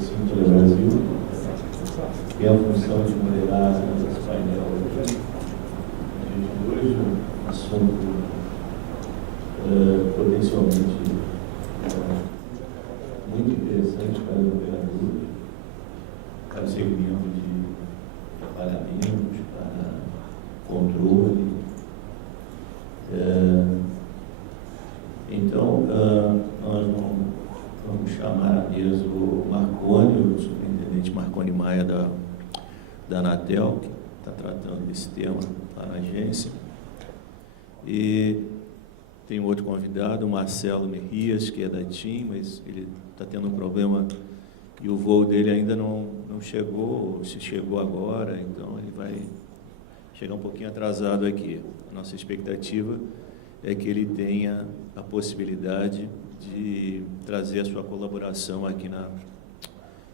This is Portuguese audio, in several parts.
Cintia Brasil, que é a função de moderar esse painel de hoje, um assunto potencialmente muito interessante para os operadores, para o segmento de pagamentos, para controle. Então, nós vamos chamar a mesa o Marconi, o superintendente Marconi Maia da Anatel, que está tratando desse tema lá na agência. E tem outro convidado, o Marcelo Merrias, que é da TIM, mas ele está tendo um problema e o voo dele ainda não chegou, ou se chegou agora, então ele vai chegar um pouquinho atrasado aqui. A nossa expectativa é que ele tenha a possibilidade de trazer a sua colaboração aqui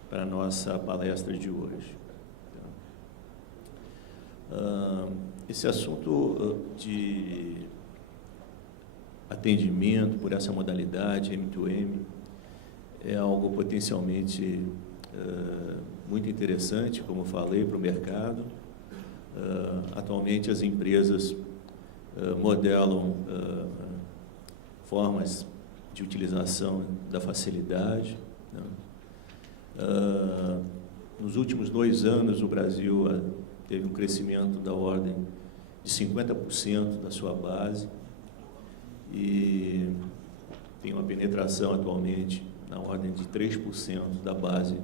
para a nossa palestra de hoje. Esse assunto de atendimento por essa modalidade M2M é algo potencialmente muito interessante, como falei, para o mercado. Atualmente as empresas modelam formas de utilização da facilidade, né? Nos últimos 2 anos, o Brasil teve um crescimento da ordem de 50% da sua base e tem uma penetração atualmente na ordem de 3% da base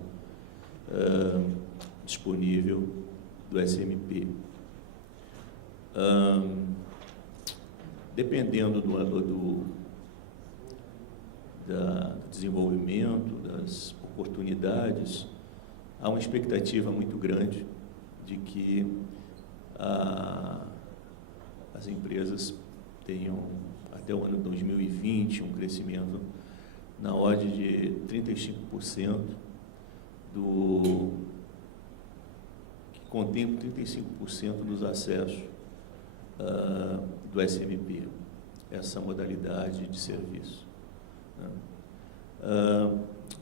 disponível do SMP. Dependendo do desenvolvimento, das oportunidades, há uma expectativa muito grande de que as empresas tenham, até o ano 2020, um crescimento na ordem de 35% que contempla 35% dos acessos do SMP, essa modalidade de serviço.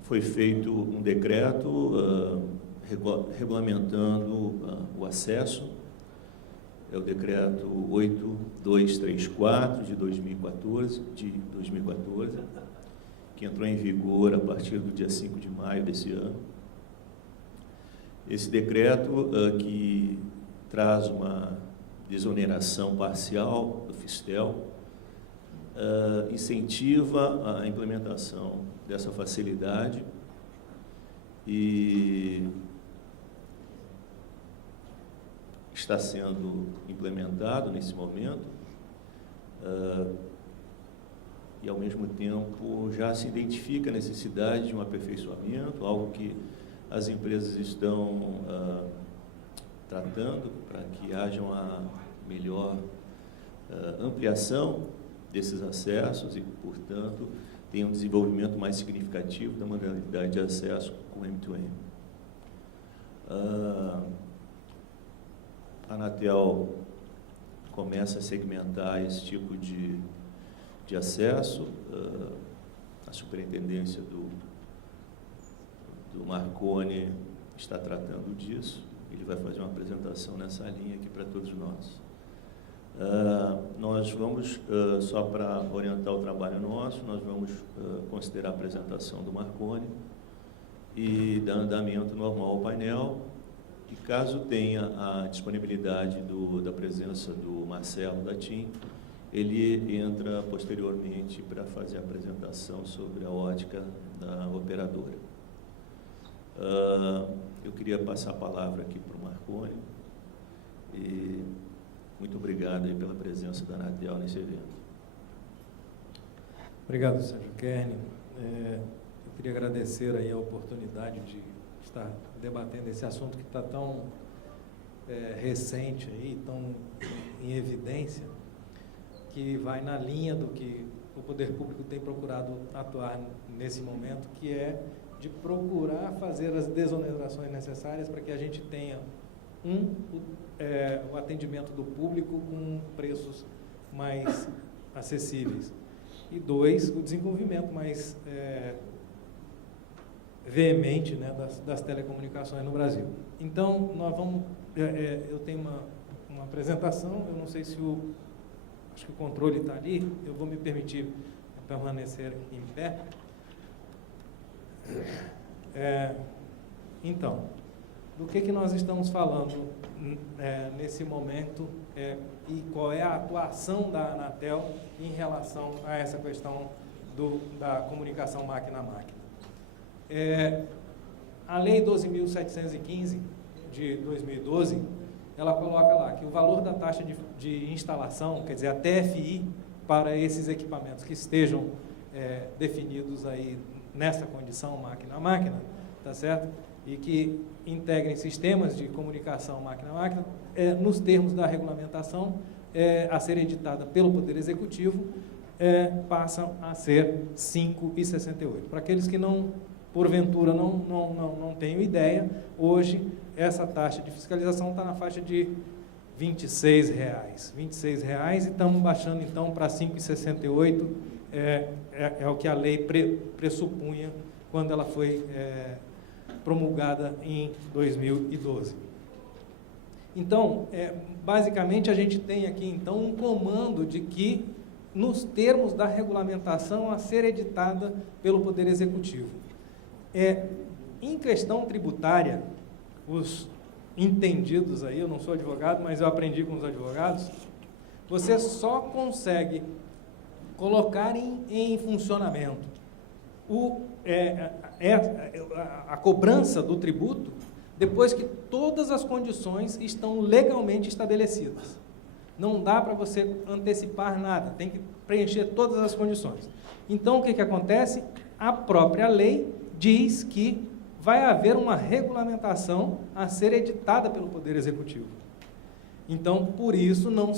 Foi feito um decreto regulamentando o acesso, é o decreto 8234 de 2014, que entrou em vigor a partir do dia 5 de maio desse ano. Esse decreto que traz uma desoneração parcial do Fistel, incentiva a implementação dessa facilidade e está sendo implementado nesse momento e, ao mesmo tempo, já se identifica a necessidade de um aperfeiçoamento, algo que as empresas estão tratando para que haja uma melhor ampliação desses acessos e, portanto, tenha um desenvolvimento mais significativo da modalidade de acesso com M2M. A Anatel começa a segmentar esse tipo de acesso. A superintendência do Marconi está tratando disso. Ele vai fazer uma apresentação nessa linha aqui para todos nós. Nós vamos, só para orientar o trabalho nosso, nós vamos considerar a apresentação do Marconi e dar andamento normal ao painel. E caso tenha a disponibilidade da presença do Marcelo da TIM, ele entra posteriormente para fazer a apresentação sobre a ótica da operadora. Eu queria passar a palavra aqui para o Marconi e muito obrigado aí pela presença da Anatel nesse evento. Obrigado, Sérgio Kern. Eu queria agradecer aí a oportunidade de estar debatendo esse assunto que está tão recente aí, tão em evidência, que vai na linha do que o poder público tem procurado atuar nesse momento, que é de procurar fazer as desonerações necessárias para que a gente tenha o atendimento do público com preços mais acessíveis. E 2, o desenvolvimento mais veemente, né, das telecomunicações no Brasil. Então, nós vamos... eu tenho uma apresentação, eu não sei se acho que o controle está ali, eu vou me permitir permanecer em pé. Então, do que nós estamos falando nesse momento e qual é a atuação da Anatel em relação a essa questão da comunicação máquina a máquina. A Lei 12.715 de 2012, ela coloca lá que o valor da taxa de instalação, quer dizer, a TFI, para esses equipamentos que estejam definidos aí nessa condição máquina a máquina, tá certo? E que integrem sistemas de comunicação máquina a máquina, nos termos da regulamentação a ser editada pelo Poder Executivo, passam a ser R$ 5,68. Para aqueles que não, porventura, não tenham ideia, hoje essa taxa de fiscalização está na faixa de R$ 26. R$ 26 e estamos baixando então para R$ 5,68, é o que a lei pressupunha quando ela foi promulgada em 2012. Então, basicamente, a gente tem aqui, então, um comando de que, nos termos da regulamentação a ser editada pelo Poder Executivo. Em questão tributária, os entendidos aí, eu não sou advogado, mas eu aprendi com os advogados, você só consegue colocar em funcionamento a cobrança do tributo depois que todas as condições estão legalmente estabelecidas. Não dá para você antecipar nada, tem que preencher todas as condições. Então, o que acontece? A própria lei diz que vai haver uma regulamentação a ser editada pelo Poder Executivo. Então, por isso, não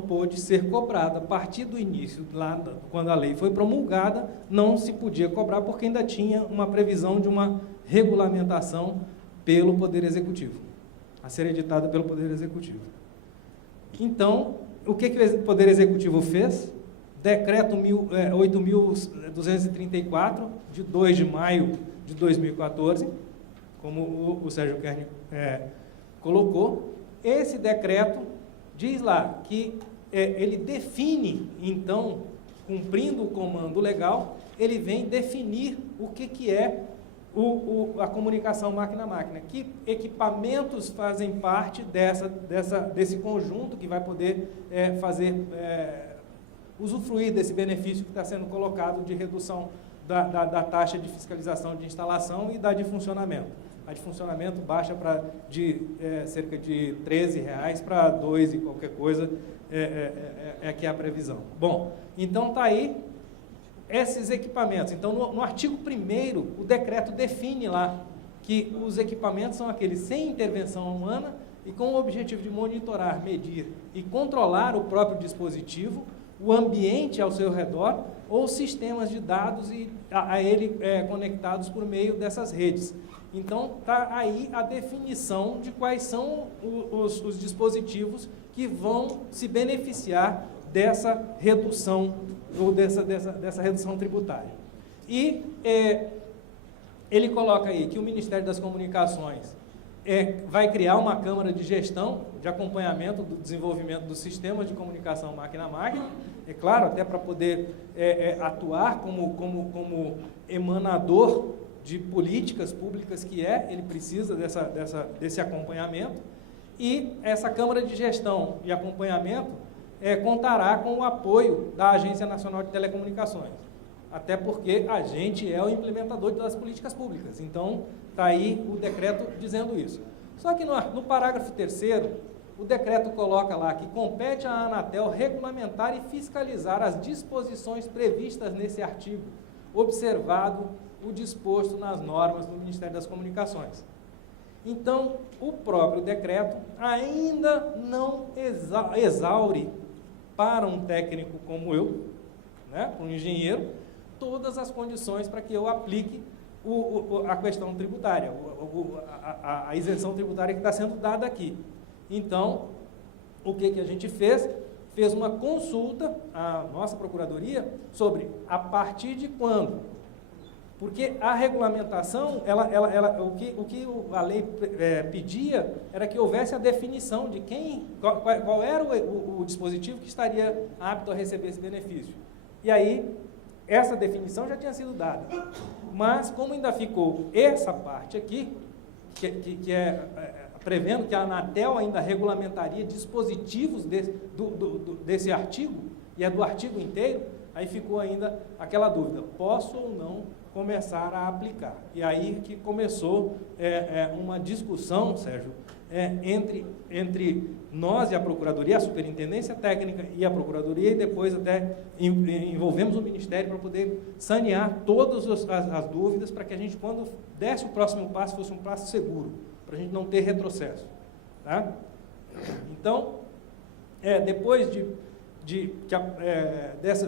pôde ser cobrada. A partir do início, lá, quando a lei foi promulgada, não se podia cobrar, porque ainda tinha uma previsão de uma regulamentação pelo Poder Executivo, a ser editada pelo Poder Executivo. Então, o que o Poder Executivo fez? Decreto 8.234, de 2 de maio de 2014, como o Sérgio Kern colocou. Esse decreto diz lá que ele define, então, cumprindo o comando legal, ele vem definir o que é a comunicação máquina a máquina, que equipamentos fazem parte desse conjunto que vai poder usufruir desse benefício que está sendo colocado de redução da taxa de fiscalização de instalação e da de funcionamento. A de funcionamento baixa de cerca de R$ 13 para 2 e qualquer coisa, que é a previsão. Bom, então está aí esses equipamentos. Então, no artigo 1º, o decreto define lá que os equipamentos são aqueles sem intervenção humana e com o objetivo de monitorar, medir e controlar o próprio dispositivo, o ambiente ao seu redor ou sistemas de dados a ele conectados por meio dessas redes. Então, está aí a definição de quais são os dispositivos que vão se beneficiar dessa redução, ou dessa redução tributária. E ele coloca aí que o Ministério das Comunicações vai criar uma Câmara de Gestão, de acompanhamento do desenvolvimento dos sistemas de comunicação máquina a máquina, claro, até para poder atuar como emanador de políticas públicas que ele precisa desse acompanhamento, e essa Câmara de Gestão e Acompanhamento contará com o apoio da Agência Nacional de Telecomunicações, até porque a gente é o implementador das políticas públicas. Então, está aí o decreto dizendo isso. Só que no parágrafo 3º, o decreto coloca lá que compete à Anatel regulamentar e fiscalizar as disposições previstas nesse artigo, observado o disposto nas normas do Ministério das Comunicações. Então, o próprio decreto ainda não exaure para um técnico como eu, né, para um engenheiro, todas as condições para que eu aplique a questão tributária, a isenção tributária que está sendo dada aqui. Então, o que a gente fez? Fez uma consulta à nossa Procuradoria sobre a partir de quando, Porque a regulamentação, o que a lei pedia era que houvesse a definição de qual era o dispositivo que estaria apto a receber esse benefício. E aí, essa definição já tinha sido dada. Mas, como ainda ficou essa parte aqui, que é prevendo que a Anatel ainda regulamentaria dispositivos desse artigo, e é do artigo inteiro, aí ficou ainda aquela dúvida, posso ou não começar a aplicar? E aí que começou uma discussão, Sérgio, entre nós e a Procuradoria, a Superintendência Técnica e a Procuradoria, e depois até envolvemos o Ministério para poder sanear todas as dúvidas, para que a gente, quando desse o próximo passo, fosse um passo seguro, para a gente não ter retrocesso. Tá? Então, depois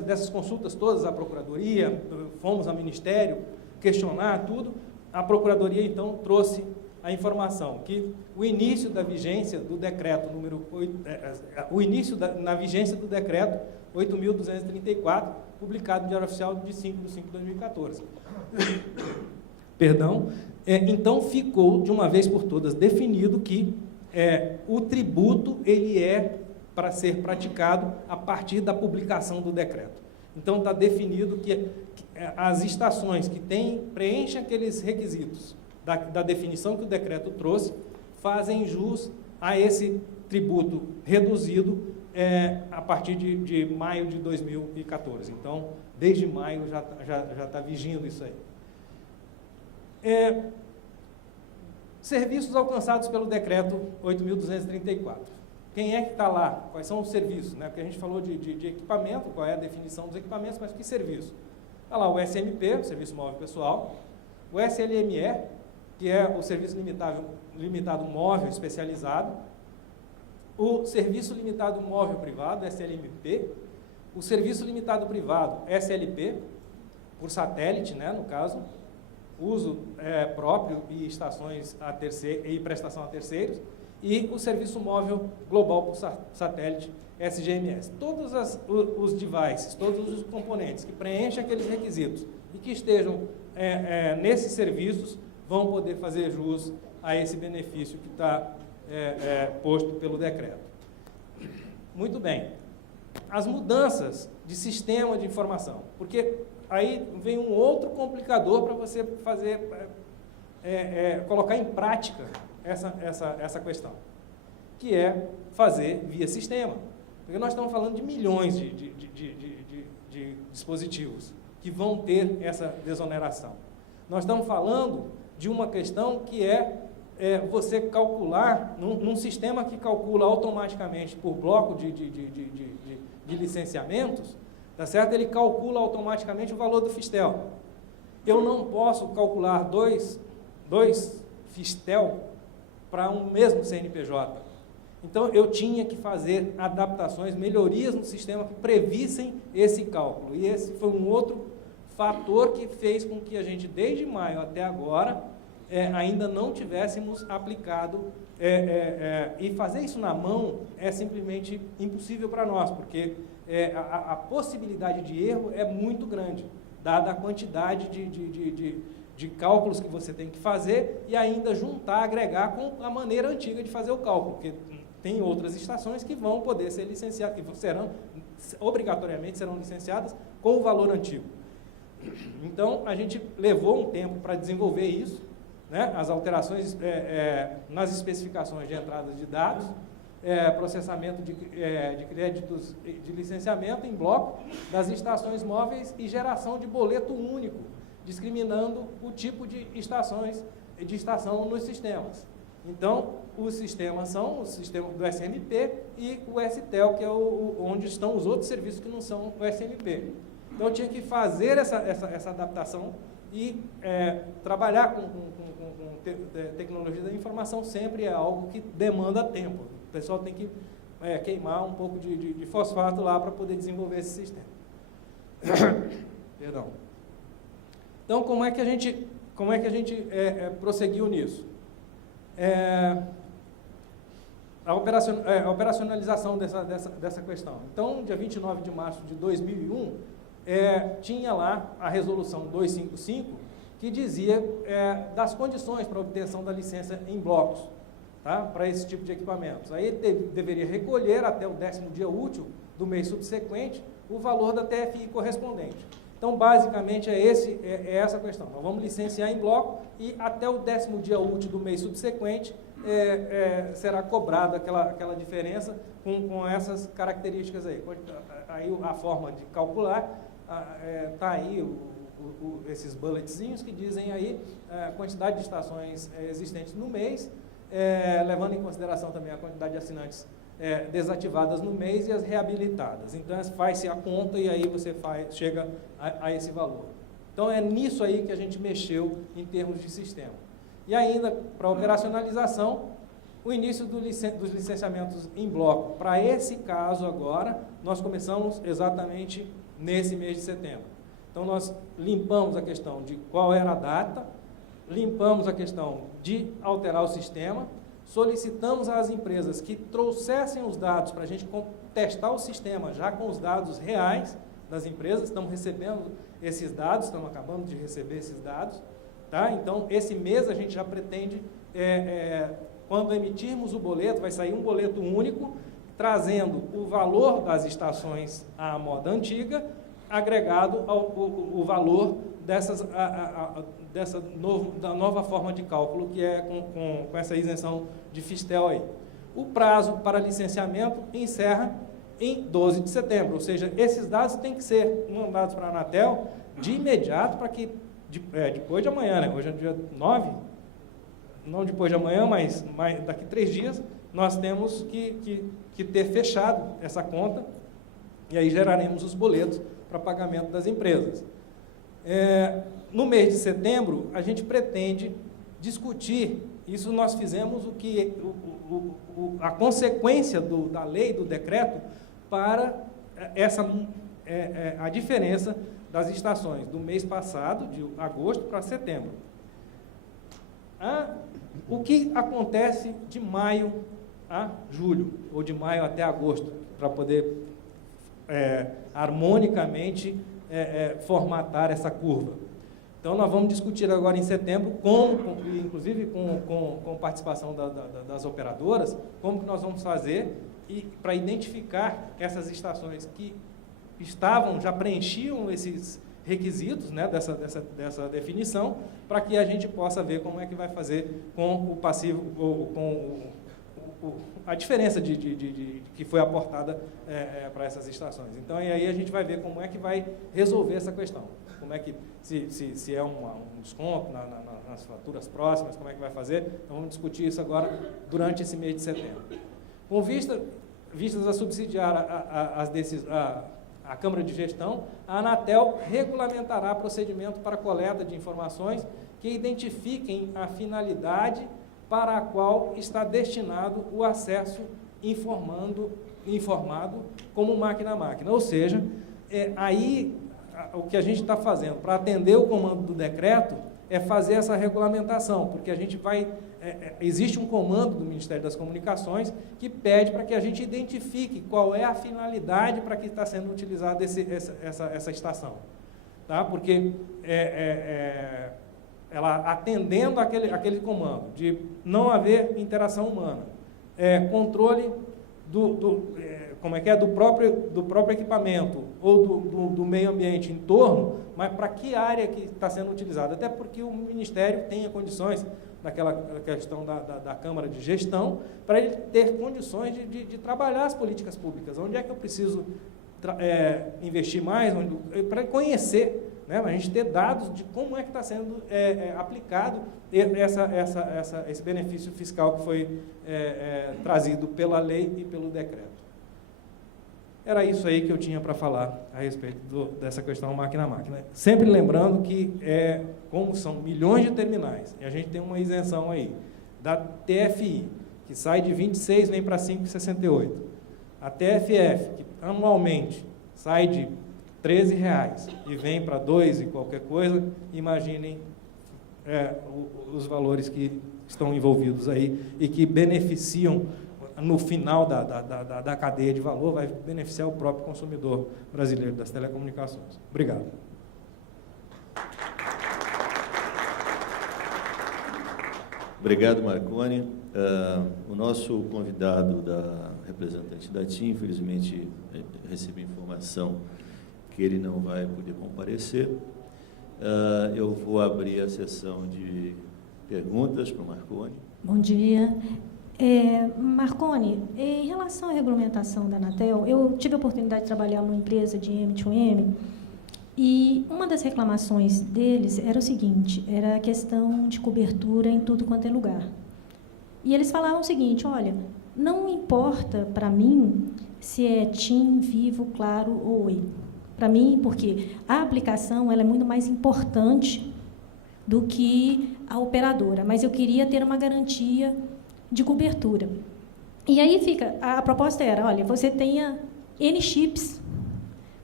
dessas consultas todas à Procuradoria, fomos ao Ministério questionar tudo, a Procuradoria então trouxe a informação que o início da vigência do decreto na vigência do decreto 8.234, publicado no Diário Oficial de 5/5/2014. Perdão. Então ficou de uma vez por todas definido que o tributo ele é para ser praticado a partir da publicação do decreto. Então está definido que as estações que preenchem aqueles requisitos da definição que o decreto trouxe, fazem jus a esse tributo reduzido a partir de maio de 2014. Então, desde maio já está vigindo isso aí. Serviços alcançados pelo decreto 8.234. Quem é que está lá? Quais são os serviços? Né? Porque a gente falou de equipamento, qual é a definição dos equipamentos, mas que serviço? Está lá o SMP, o Serviço Móvel Pessoal, o SLME, que é o Serviço Limitado Móvel Especializado, o Serviço Limitado Móvel Privado, SLMP, o Serviço Limitado Privado, SLP, por satélite, né, no caso, uso próprio e estações e prestação a terceiros, e o Serviço Móvel Global por Satélite, SGMS. Todos os devices, todos os componentes que preenchem aqueles requisitos e que estejam nesses serviços vão poder fazer jus a esse benefício que está posto pelo decreto. Muito bem. As mudanças de sistema de informação, porque aí vem um outro complicador para você fazer, colocar em prática essa questão, que é fazer via sistema. Porque nós estamos falando de milhões de dispositivos que vão ter essa desoneração. Nós estamos falando de uma questão que você calcular, num sistema que calcula automaticamente por bloco de licenciamentos, tá certo? Ele calcula automaticamente o valor do Fistel. Eu não posso calcular dois Fistel para um mesmo CNPJ. Então, eu tinha que fazer adaptações, melhorias no sistema que previssem esse cálculo. E esse foi um outro fator que fez com que a gente, desde maio até agora, ainda não tivéssemos aplicado, e fazer isso na mão é simplesmente impossível para nós, porque a possibilidade de erro é muito grande, dada a quantidade de cálculos que você tem que fazer e ainda juntar, agregar com a maneira antiga de fazer o cálculo, porque tem outras estações que vão poder ser licenciadas, que obrigatoriamente serão licenciadas com o valor antigo. Então, a gente levou um tempo para desenvolver isso, né? As alterações nas especificações de entradas de dados, processamento de créditos de licenciamento em bloco das estações móveis e geração de boleto único, discriminando o tipo de estação nos sistemas. Então, os sistemas são o sistema do SMP e o STEL, que é onde estão os outros serviços que não são o SMP. Então, eu tinha que fazer essa adaptação e trabalhar com tecnologia da informação sempre é algo que demanda tempo. O pessoal tem que queimar um pouco de fosfato lá para poder desenvolver esse sistema. Perdão. Então, como é que a gente prosseguiu nisso? A operacionalização dessa questão. Então, dia 29 de março de 2001, tinha lá a resolução 255, que dizia das condições para obtenção da licença em blocos, tá? Para esse tipo de equipamentos. Aí ele deveria recolher até o 10º dia útil do mês subsequente o valor da TFI correspondente. Então, basicamente, é essa a questão. Nós vamos licenciar em bloco e até o 10º dia útil do mês subsequente será cobrada aquela diferença com essas características aí. Aí a forma de calcular está aí esses bulletzinhos que dizem aí a quantidade de estações existentes no mês, levando em consideração também a quantidade de assinantes desativadas no mês e as reabilitadas. Então, faz-se a conta e aí você chega a esse valor. Então, é nisso aí que a gente mexeu em termos de sistema. E ainda, para operacionalização, o início dos licenciamentos em bloco. Para esse caso agora, nós começamos exatamente nesse mês de setembro. Então, nós limpamos a questão de qual era a data, limpamos a questão de alterar o sistema, solicitamos às empresas que trouxessem os dados para a gente testar o sistema já com os dados reais das empresas. Estamos recebendo esses dados, estamos acabando de receber esses dados. Tá? Então, esse mês a gente já pretende, quando emitirmos o boleto, vai sair um boleto único, trazendo o valor das estações à moda antiga, agregado ao valor da nova forma de cálculo, que é com essa isenção de Fistel aí. O prazo para licenciamento encerra em 12 de setembro, ou seja, esses dados têm que ser mandados para a Anatel de imediato, para que, depois de amanhã, né? Hoje é dia 9, não depois de amanhã, mas daqui 3 dias, nós temos que ter fechado essa conta, e aí geraremos os boletos para pagamento das empresas. No mês de setembro, a gente pretende discutir, isso nós fizemos a consequência da lei, do decreto, para a diferença das estações do mês passado, de agosto para setembro. O que acontece de maio a julho, ou de maio até agosto, para poder harmonicamente formatar essa curva. Então, nós vamos discutir agora em setembro, inclusive com participação das operadoras, como que nós vamos fazer para identificar essas estações que já preenchiam esses requisitos, né, dessa definição, para que a gente possa ver como é que vai fazer com o passivo, a diferença que foi aportada para essas estações. Então, e aí a gente vai ver como é que vai resolver essa questão. Como é que, se é um desconto nas faturas próximas, como é que vai fazer. Então, vamos discutir isso agora durante esse mês de setembro. Com vistas a subsidiar a Câmara de Gestão, a Anatel regulamentará procedimento para coleta de informações que identifiquem a finalidade para a qual está destinado o acesso informado como máquina a máquina. Ou seja, o que a gente está fazendo para atender o comando do decreto é fazer essa regulamentação, porque a gente existe um comando do Ministério das Comunicações que pede para que a gente identifique qual é a finalidade para que está sendo utilizada essa estação. Tá? Porque ela atendendo aquele comando de não haver interação humana, controle do próprio equipamento ou do meio ambiente em torno, mas para que área que está sendo utilizada? Até porque o Ministério tenha condições, naquela questão da Câmara de Gestão, para ele ter condições de trabalhar as políticas públicas. Onde é que eu preciso investir mais? Para conhecer, né? A gente ter dados de como é que está sendo aplicado esse benefício fiscal que foi trazido pela lei e pelo decreto. Era isso aí que eu tinha para falar a respeito dessa questão máquina a máquina. Sempre lembrando que, como são milhões de terminais, e a gente tem uma isenção aí, da TFI, que sai de 26 vem para 5,68. A TFF, que anualmente sai de R$13 e vem para 2 e qualquer coisa, imaginem os valores que estão envolvidos aí e que beneficiam, no final da cadeia de valor, vai beneficiar o próprio consumidor brasileiro das telecomunicações. Obrigado. Obrigado, Marconi. O nosso convidado, representante da TIM, infelizmente recebi informação que ele não vai poder comparecer. Eu vou abrir a sessão de perguntas para o Marconi. Bom dia. Marconi, em relação à regulamentação da Anatel, eu tive a oportunidade de trabalhar numa empresa de M2M e uma das reclamações deles era o seguinte, era a questão de cobertura em tudo quanto é lugar. E eles falavam o seguinte, olha, não importa para mim se é TIM, Vivo, Claro ou Oi. Para mim, porque a aplicação ela é muito mais importante do que a operadora, mas eu queria ter uma garantia de cobertura. E aí a proposta era, olha, você tenha N chips,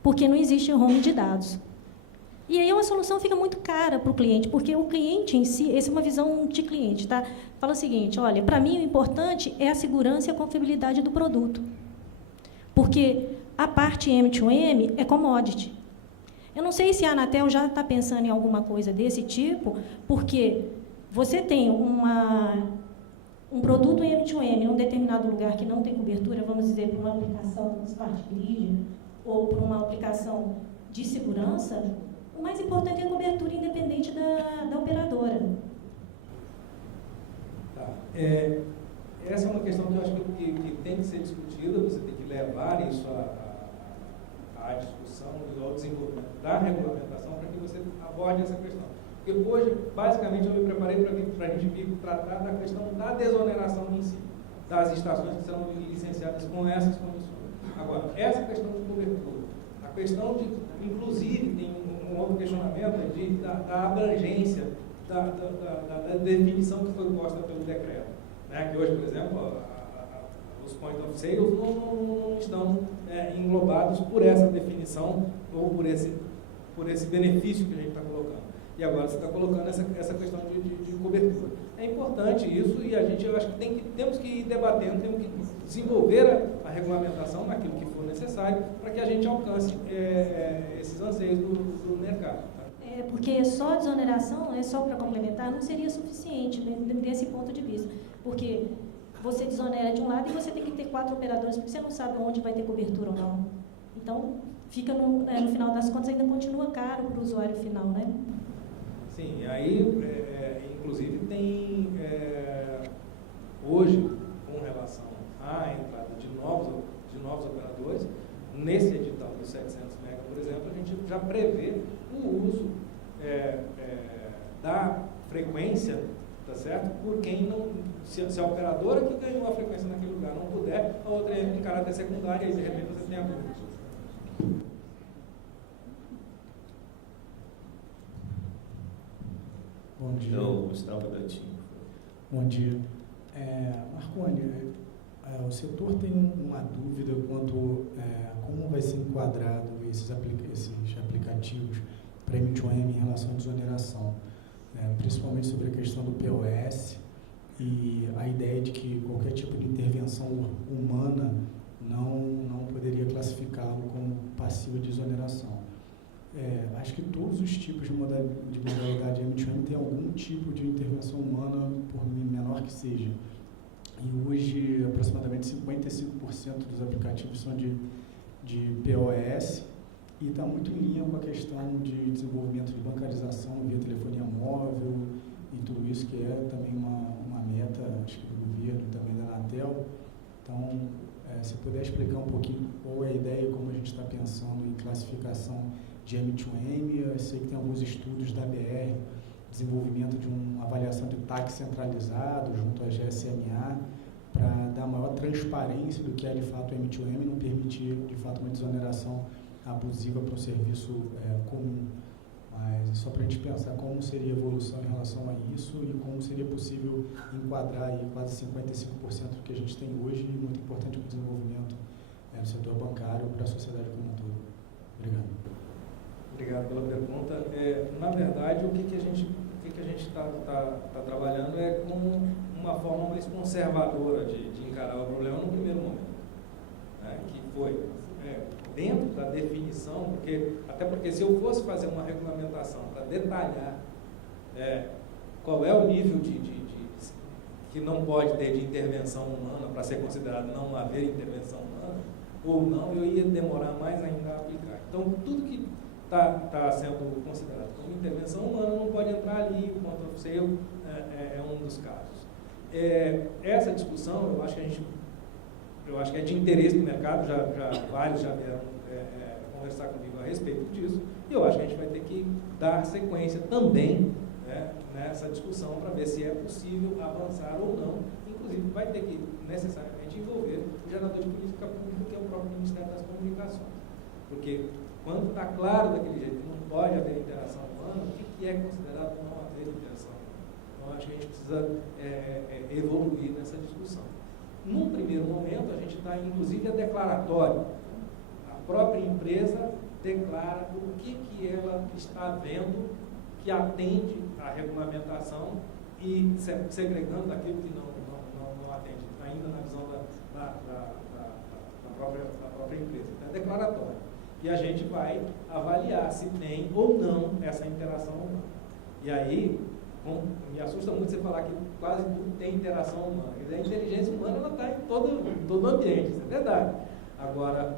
porque não existe home de dados. E aí uma solução fica muito cara para o cliente, porque o cliente em si, essa é uma visão de cliente, tá? Fala o seguinte, olha, para mim o importante é a segurança e a confiabilidade do produto. Porque a parte M2M é commodity. Eu não sei se a Anatel já está pensando em alguma coisa desse tipo, porque você tem um produto M2M em um determinado lugar que não tem cobertura, vamos dizer, para uma aplicação Smart Grid ou para uma aplicação de segurança, o mais importante é a cobertura independente da operadora. Tá. Essa é uma questão que eu acho que tem que ser discutida, você tem que levar isso à discussão e ao desenvolvimento da regulamentação para que você aborde essa questão. Porque hoje, basicamente, eu me preparei para a gente vir tratar da questão da desoneração em si, das estações que serão licenciadas com essas condições. Agora, essa questão de cobertura, a questão de, inclusive, tem um outro questionamento da abrangência, da definição que foi posta pelo decreto. Né? Que hoje, por exemplo, os point of sales não estão englobados por essa definição ou por esse benefício que a gente está colocando. E agora você está colocando essa questão de cobertura. É importante isso e eu acho que temos que ir debatendo, temos que desenvolver a regulamentação naquilo que for necessário para que a gente alcance esses anseios do mercado. Tá? Porque só a desoneração, só para complementar, não seria suficiente desse ponto de vista. Porque você desonera de um lado e você tem que ter 4 operadores, porque você não sabe onde vai ter cobertura ou não. Então, fica no final das contas, ainda continua caro para o usuário final, né? Sim, aí, inclusive, tem, hoje, com relação à entrada de novos operadores, nesse edital dos 700 MB, por exemplo, a gente já prevê o uso da frequência, tá certo? Por quem não, se a operadora que ganhou a frequência naquele lugar não puder, a outra é em caráter secundário, aí de repente você tem a cobertura. Bom dia. Gustavo da TIM. Bom dia. Marconi, o setor tem uma dúvida quanto como vai ser enquadrado esses aplicativos para M2M em relação à desoneração, principalmente sobre a questão do POS e a ideia de que qualquer tipo de intervenção humana não poderia classificá-lo como passivo de desoneração. Acho que todos os tipos de modalidade M2M têm algum tipo de intervenção humana, por menor que seja. E hoje, aproximadamente 55% dos aplicativos são de POS e está muito em linha com a questão de desenvolvimento de bancarização via telefonia móvel e tudo isso, que é também uma meta, acho que do governo e também da Anatel. Então, se puder explicar um pouquinho qual é a ideia, como a gente está pensando em classificação de M2M, eu sei que tem alguns estudos da BR, desenvolvimento de uma avaliação de TAC centralizado junto à GSMA, para dar maior transparência do que é de fato o M2M e não permitir de fato uma desoneração abusiva para um serviço comum. Mas só para a gente pensar como seria a evolução em relação a isso e como seria possível enquadrar aí quase 55% do que a gente tem hoje e muito importante o desenvolvimento do setor bancário para a sociedade como um todo. Obrigado. Obrigado pela pergunta. Na verdade, o que a gente está trabalhando é com uma forma mais conservadora de encarar o problema no primeiro momento, né? Que foi dentro da definição, até porque se eu fosse fazer uma regulamentação para detalhar qual é o nível que não pode ter de intervenção humana para ser considerado não haver intervenção humana, ou não, eu ia demorar mais ainda a aplicar. Então, tudo que está sendo considerado como intervenção humana não pode entrar ali, o control of sale é um dos casos. Essa discussão, eu acho que é de interesse do mercado, vários já vieram conversar comigo a respeito disso, e eu acho que a gente vai ter que dar sequência também, né, nessa discussão para ver se é possível avançar ou não. Inclusive, vai ter que necessariamente envolver o gerador de política pública, que é o próprio Ministério das Comunicações. Porque quando está claro daquele jeito que não pode haver interação humana, o que é considerado não haver interação humana? Então, acho que a gente precisa evoluir nessa discussão. Num primeiro momento, a gente está, inclusive, a declaratório. A própria empresa declara o que ela está vendo que atende à regulamentação e segregando aquilo que não atende, ainda na visão da própria empresa. Então, é declaratório. E a gente vai avaliar se tem ou não essa interação humana. E aí, me assusta muito você falar que quase tudo tem interação humana. A inteligência humana está em todo ambiente, isso é verdade. Agora,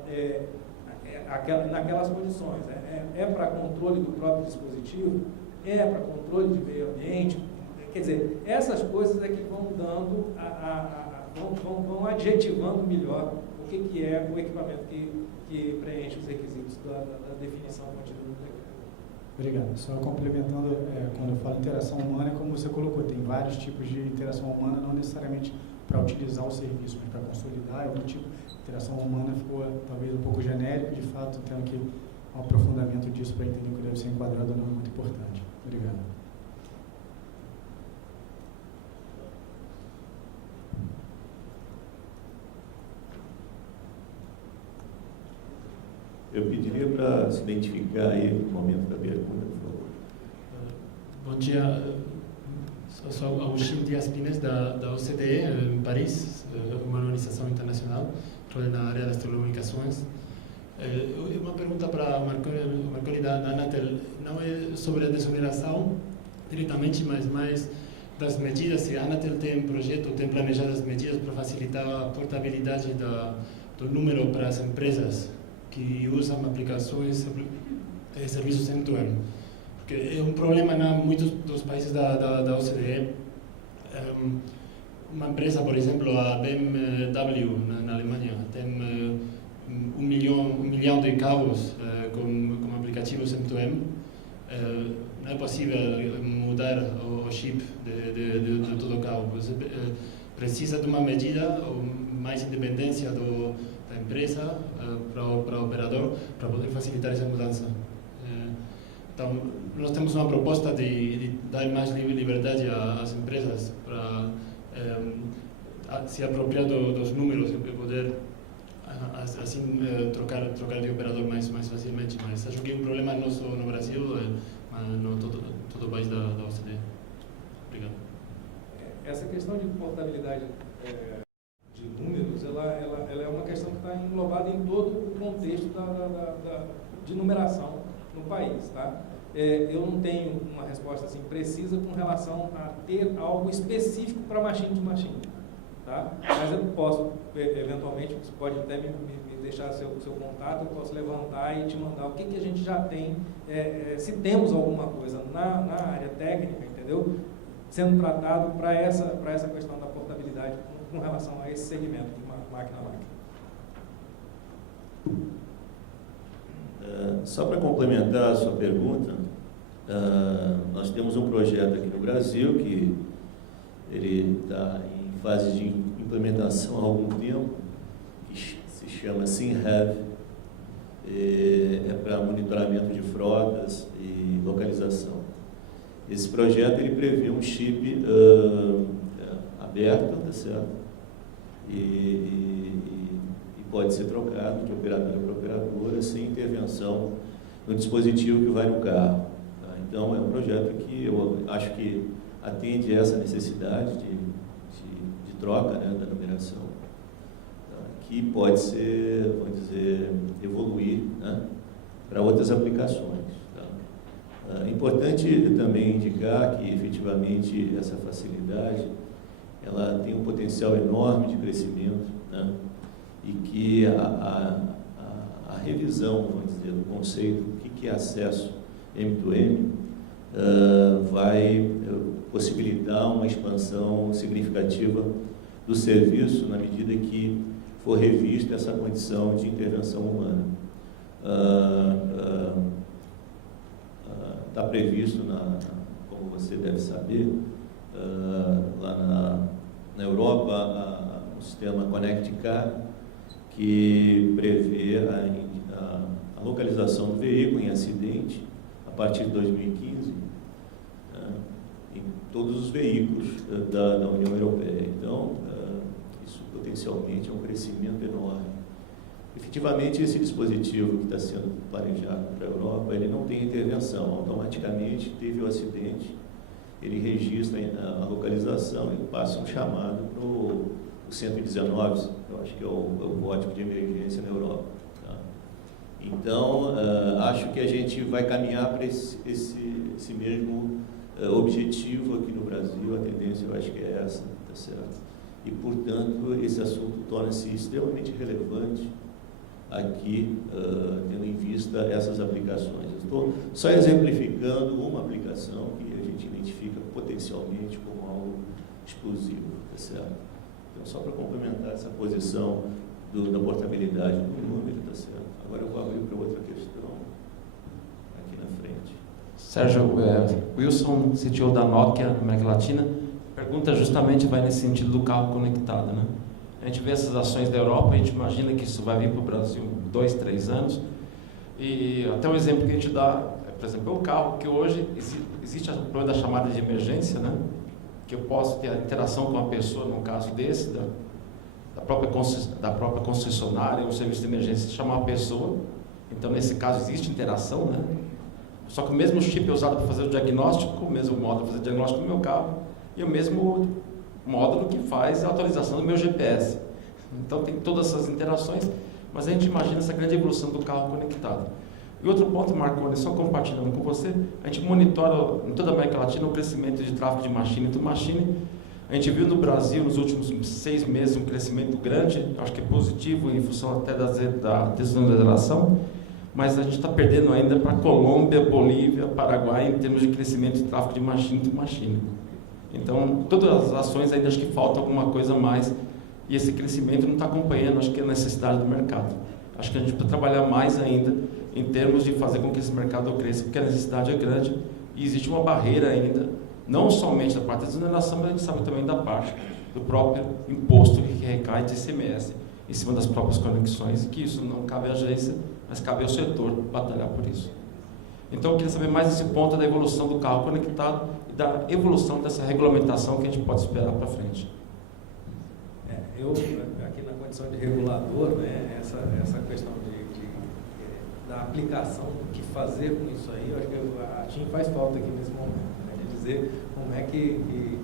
naquelas condições, é para controle do próprio dispositivo, é para controle de meio ambiente. Quer dizer, essas coisas é que vão dando, vão adjetivando melhor o que é o equipamento que preenche os requisitos da definição contínua do decreto. Obrigado. Só complementando, quando eu falo interação humana, é como você colocou, tem vários tipos de interação humana, não necessariamente para utilizar o serviço, mas para consolidar. Algum tipo de interação humana ficou talvez um pouco genérico, de fato, tendo que um aprofundamento disso para entender o que deve ser enquadrado ou não é muito importante. Obrigado. Eu pediria para se identificar aí no momento da pergunta, por favor. Bom dia, sou Agustín Dias Pines, da OCDE, em Paris, uma organização internacional, trabalho na área das telecomunicações. Uma pergunta para Marconi da Anatel, não é sobre a desoneração diretamente, mas mais das medidas. Se a Anatel tem um projeto, tem planejadas medidas para facilitar a portabilidade do número para as empresas que usam aplicações, serviços end-to-end. Porque é um problema em muitos dos países da OCDE. Uma empresa, por exemplo, a BMW na Alemanha, tem 1 milhão de cabos com aplicativos end-to-end. Não é possível mudar o chip de todo o cabo. Você precisa de uma medida, mais independência da empresa para o operador, para poder facilitar essa mudança. Então, nós temos uma proposta de dar mais liberdade às empresas para se apropriar dos números e poder assim trocar de operador mais facilmente. Mas acho que é um problema nosso no Brasil, mas não todo o país da OCDE. Obrigado. Essa questão de portabilidade de números, ela é uma questão que está englobada em todo o contexto de numeração no país, tá? Eu não tenho uma resposta assim precisa com relação a ter algo específico para machine to machine, tá? Mas eu posso, eventualmente, você pode até me deixar seu contato, eu posso levantar e te mandar o que a gente já tem, se temos alguma coisa na área técnica, entendeu? Sendo tratado para essa questão da portabilidade com relação a esse segmento de máquina a máquina. Só para complementar a sua pergunta, nós temos um projeto aqui no Brasil que ele está em fase de implementação há algum tempo, que se chama SimHAV, é para monitoramento de frotas e localização. Esse projeto ele prevê um chip aberto, tá certo? E pode ser trocado de operadora para operadora sem intervenção no dispositivo que vai no carro. Tá? Então, é um projeto que eu acho que atende essa necessidade de troca, né, da numeração, tá? Que pode ser, vamos dizer, evoluir, né, para outras aplicações. Tá? É importante também indicar que, efetivamente, essa facilidade ela tem um potencial enorme de crescimento, né? E que a revisão, vamos dizer, do conceito, o que é acesso M2M, vai possibilitar uma expansão significativa do serviço na medida que for revista essa condição de intervenção humana. Está previsto, como você deve saber, lá na Europa, o sistema Connect Car, que prevê a localização do veículo em acidente a partir de 2015, em todos os veículos da União Europeia. Então, isso potencialmente é um crescimento enorme. Efetivamente, esse dispositivo que está sendo planejado para a Europa, ele não tem intervenção. Automaticamente, teve o acidente, ele registra a localização e passa um chamado para o 119, eu acho que é o código de emergência na Europa. Tá? Então, acho que a gente vai caminhar para esse mesmo objetivo aqui no Brasil. A tendência, eu acho que é essa, tá certo? E, portanto, esse assunto torna-se extremamente relevante aqui, tendo em vista essas aplicações. Eu estou só exemplificando uma aplicação que a gente identifica potencialmente como algo explosivo, tá certo? Então, só para complementar essa posição da portabilidade do número, tá certo? Agora eu vou abrir para outra questão aqui na frente. Sérgio, Wilson, CTO da Nokia, América Latina, pergunta justamente vai nesse sentido do carro conectado, né? A gente vê essas ações da Europa, a gente imagina que isso vai vir para o Brasil 2, 3 anos, e até um exemplo que a gente dá, por exemplo, o carro que hoje existe o problema da chamada de emergência, né? Que eu posso ter a interação com a pessoa, num caso desse, da própria concessionária, um serviço de emergência, chamar a pessoa. Então, nesse caso, existe interação, né? Só que o mesmo chip é usado para fazer o diagnóstico, o mesmo módulo para fazer o diagnóstico do meu carro, e o mesmo módulo que faz a atualização do meu GPS. Então, tem todas essas interações, mas a gente imagina essa grande evolução do carro conectado. E outro ponto, Marconi, só compartilhando com você, a gente monitora em toda a América Latina o crescimento de tráfego de machine to machine. A gente viu no Brasil, nos últimos 6 meses, um crescimento grande, acho que é positivo, em função até da desoneração, mas a gente está perdendo ainda para Colômbia, Bolívia, Paraguai, em termos de crescimento de tráfego de machine to machine. Então, todas as ações ainda acho que falta alguma coisa a mais, e esse crescimento não está acompanhando, acho que a necessidade do mercado. Acho que a gente precisa trabalhar mais ainda em termos de fazer com que esse mercado cresça, porque a necessidade é grande e existe uma barreira ainda, não somente da parte da desoneração, mas a gente sabe também da parte do próprio imposto que recai de ICMS em cima das próprias conexões, que isso não cabe à agência, mas cabe ao setor batalhar por isso. Então, eu queria saber mais esse ponto da evolução do carro conectado e da evolução dessa regulamentação que a gente pode esperar para frente. Eu, aqui na condição de regulador, né, essa questão da aplicação, do que fazer com isso aí, eu acho que a TIM faz falta aqui nesse momento, né, de dizer como é que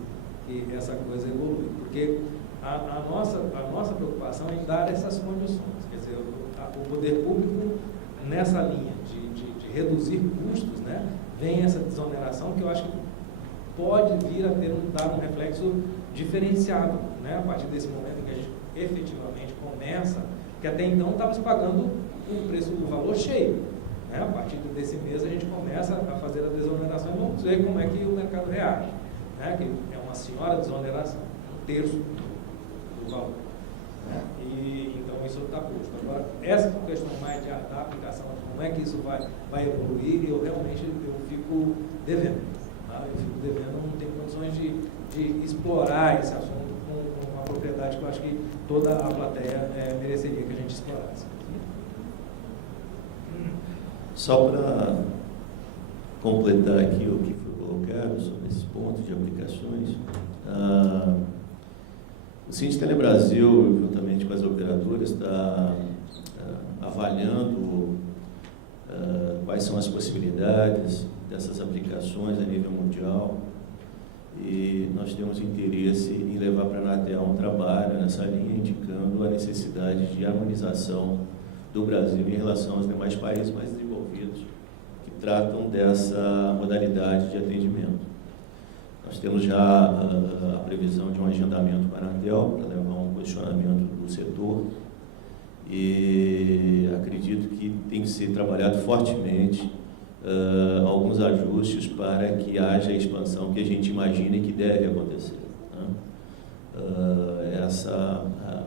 essa coisa evolui. Porque a nossa preocupação é em dar essas condições. Quer dizer, o poder público, nessa linha de reduzir custos, né, vem essa desoneração que eu acho que pode vir a dar um reflexo diferenciado, né, a partir desse momento em que a gente efetivamente começa, que até então estava se pagando o preço do valor cheio, né, a partir desse mês a gente começa a fazer a desoneração e vamos ver como é que o mercado reage, né, que é uma senhora desoneração, 1/3 do valor, né, e então isso está posto. Agora, essa questão mais da aplicação, como é que isso vai evoluir, eu realmente fico devendo. Eu fico devendo, não tenho condições de explorar esse assunto com uma propriedade que eu acho que toda a plateia mereceria que a gente explorasse. Só para completar aqui o que foi colocado sobre esse ponto de aplicações, o Cinti Telebrasil, juntamente com as operadoras, está avaliando quais são as possibilidades dessas aplicações a nível mundial, e nós temos interesse em levar para a Anatel um trabalho nessa linha, indicando a necessidade de harmonização do Brasil em relação aos demais países mais desenvolvidos que tratam dessa modalidade de atendimento. Nós temos já a previsão de um agendamento com a Anatel para levar um posicionamento do setor e acredito que tem que ser trabalhado fortemente alguns ajustes para que haja a expansão que a gente imagina e que deve acontecer.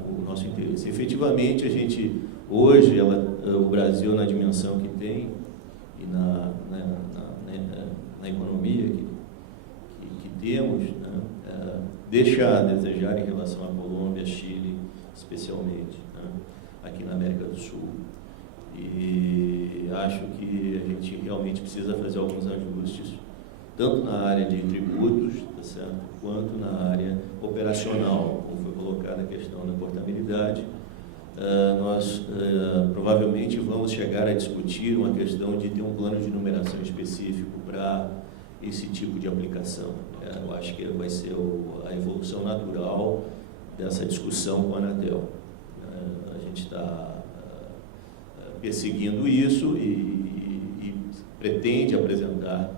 O nosso interesse. Efetivamente, a gente, hoje, o Brasil, na dimensão que tem e na economia que temos, né, deixa a desejar em relação à Colômbia, Chile, especialmente, né, aqui na América do Sul. E acho que a gente realmente precisa fazer alguns ajustes, tanto na área de tributos, tá certo, quanto na área operacional, como foi colocada a questão da portabilidade. Nós provavelmente vamos chegar a discutir uma questão de ter um plano de numeração específico para esse tipo de aplicação. Eu acho que vai ser a evolução natural dessa discussão com a Anatel. A gente está perseguindo isso e pretende apresentar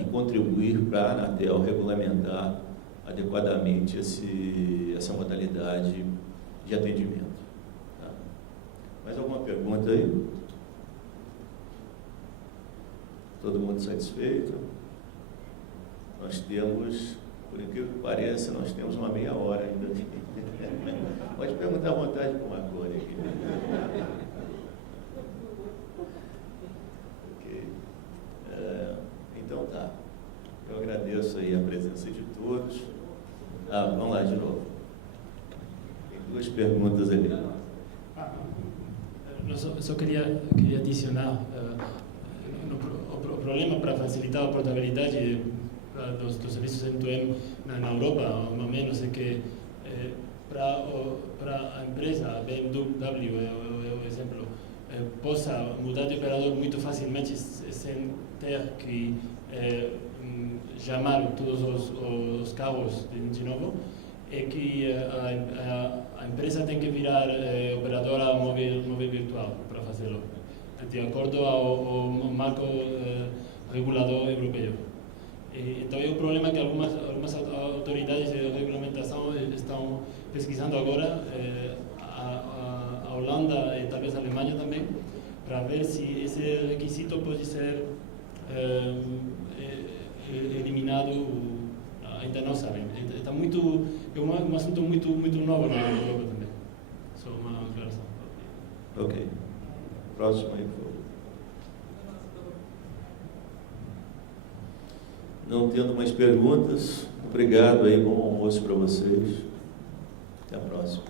e contribuir para a Anatel regulamentar adequadamente essa modalidade de atendimento. Tá? Mais alguma pergunta aí? Todo mundo satisfeito? Nós temos, por incrível que pareça, nós temos uma meia hora ainda. Pode perguntar à vontade para o Marconi aqui. Então tá. Eu agradeço aí a presença de todos. Vamos lá de novo. Tem duas perguntas ali. Só queria adicionar o problema para facilitar a portabilidade dos serviços end-to-end na Europa, ao menos, é que para a empresa, a BMW é o exemplo, possa mudar de operador muito facilmente sem ter que chamar todos os cabos de novo, é que a empresa tem que virar operadora móvel virtual para fazê-lo, de acordo ao marco regulador europeu. Então é um problema que algumas autoridades de regulamentação estão pesquisando agora, a Holanda e talvez a Alemanha também, para ver se esse requisito pode ser eliminado. Ainda não sabem. É um assunto muito novo na Europa também. Só uma aclaração. Ok. Próximo aí, por favor. Não tendo mais perguntas, obrigado aí, bom almoço para vocês. Até a próxima.